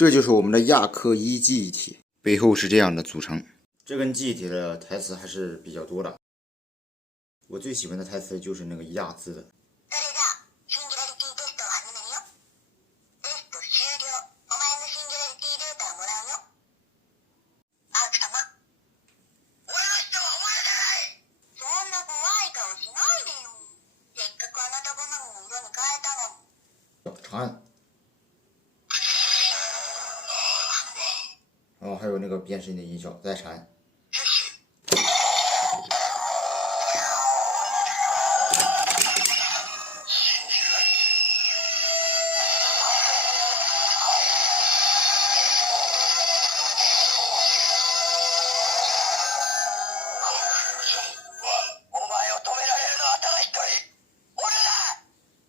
这就是我们的亚克一记忆体，背后是这样的组成。这根记忆体的台词还是比较多的，我最喜欢的台词就是那个亚字的。长按。哦，还有那个变身的音效，再长按。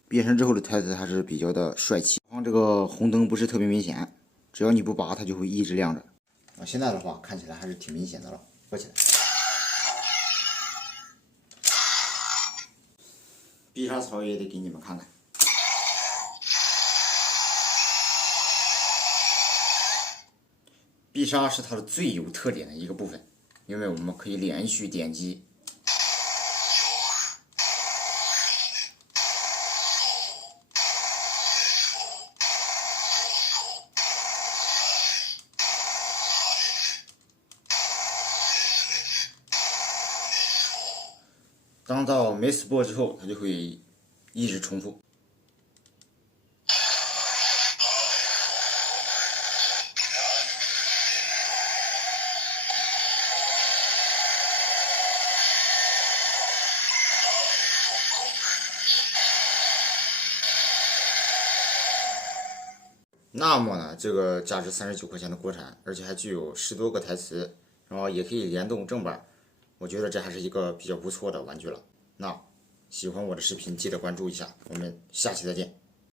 变身之后的台词还是比较的帅气。这个红灯不是特别明显，只要你不拔，它就会一直亮着。现在的话看起来还是挺明显的了，合起来。必杀槽也得给你们看看。必杀是它的最有特点的一个部分，因为我们可以连续点击。当到没死波之后，它就会一直重复。那么呢，这个价值39块钱的国产，而且还具有10多个台词，然后也可以联动正版，我觉得这还是一个比较不错的玩具了。那喜欢我的视频，记得关注一下，我们下期再见。